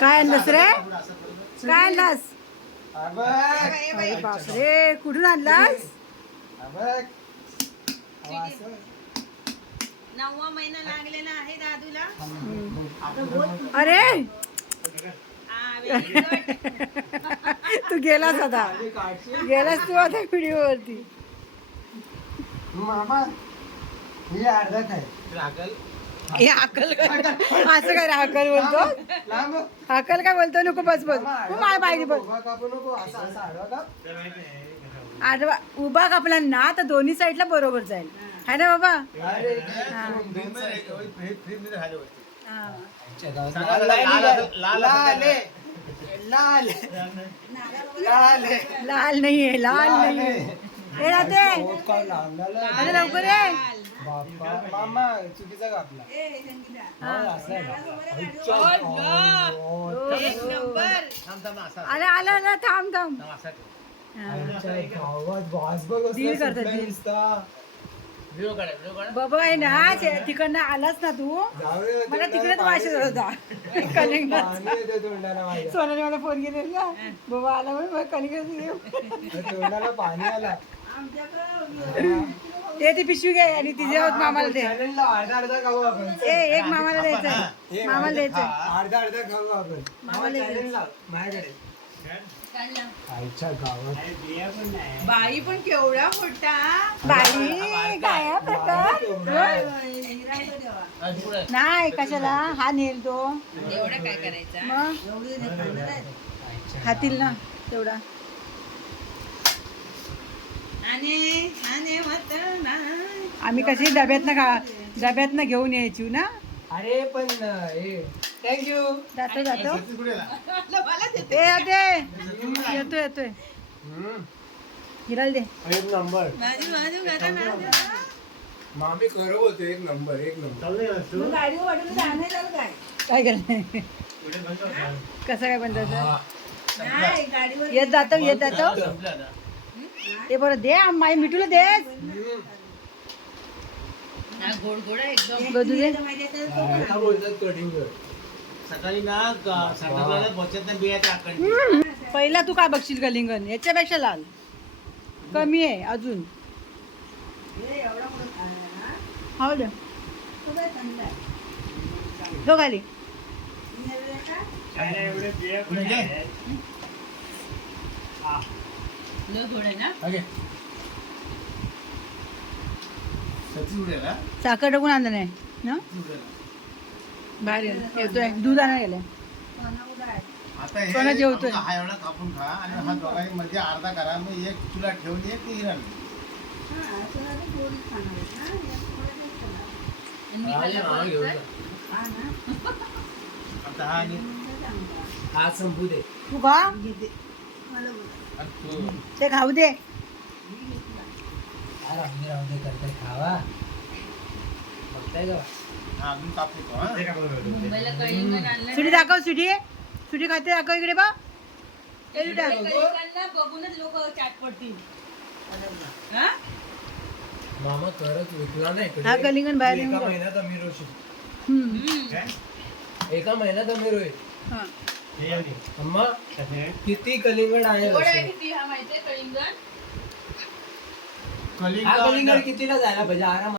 काय आणलंस रे? काय आणलास? अरे बापरे कुठून आणलास? नववा महिना लागलेला आहे दादूला. अरे. तू गेलास आता. गेलास तू आता व्हिडिओ वरती मामा हे हे अकल काय असं काय अकल बोलतो? लांब अकल काय बोलतो? नको बस बस. माय पाहिजे बस उभा कापू नको असा असा आडवा काप आडवा उभा कापला ना? तर दोन्ही साईडला बरोबर जाईल. है. ना बाबा. लाल आहे. लाल आहे. लाल लाल. लाल नाहीये लाल नाहीये. हे राहते. हो, लाल आहे. मामा चुकीचा कापला. आलं आलं थांब थांब. बाबा आहे ना ते- तिकडनं आलास ना तू? मला तिकडेच वाशत. होता. माझ्या. सोनाने मला फोन केलेला. ना बाबा आला म्हणून तोंडाला पाणी आला. ते ती पिशवी घे आणि तिचे होत मामाला दे चॅनलला अर्धा अर्धा खाऊ आपण ए एक मामाला द्यायचंय हे मामाला द्यायचंय अर्धा अर्धा खाऊ आपण मामाला द्यायचं. माझ्याकडे आईच्या गावात बाई पण केवढा मोठा बाई काय हा प्रकार नाही कशाला हा नेल तो एवढा काय करायचा मग खातील ना तेवढा. आम्ही कशी डब्यातनं खा डब्यातनं घेऊन यायची ना? अरे पण हे थँक्यू जातो जातो. ए येते येतो येतोय हिराल दे. एक नंबर. मामी खरं बोलतो एक नंबर एक नंबर. काय? करणार? कसं काय गाडीवर येत जातो येत जातो. ते बरं दे माई मिठूला दे गोड गोड एकदम. सकाळी ना. पहिला तू काय बघशील कलिंगण याच्यापेक्षा लाल. कमी आहे अजून. हो दे. तो खाली लय गोड आहे ना सचिन उडेल हा? साखर टाकून आणलं नाही ना. बाहेर. येतोय. दूध आणा गेलं आता हे कोणा जेवतोय? हा एवढा कापून खा आणि हा दोघांनी मध्ये अर्धा करा. मग एक तुला ठेवून एक हा हा संपू दे. तू आणि तू. ते खाऊ दे खावा बघताय का सुटी दाखव सुटी सुटी खाते दाखव इकडे बा बघूनच लोक चाट पडतील? मामा खरंच विकला नाही इकडे. हा कलिंगण बाहेर एका. महिन्यात हम्म. काय? एका महिन्यात हा. हे आणि. अम्मा किती कलिंगड आहे कलिंगड? कितीला जायला पाहिजे? आराम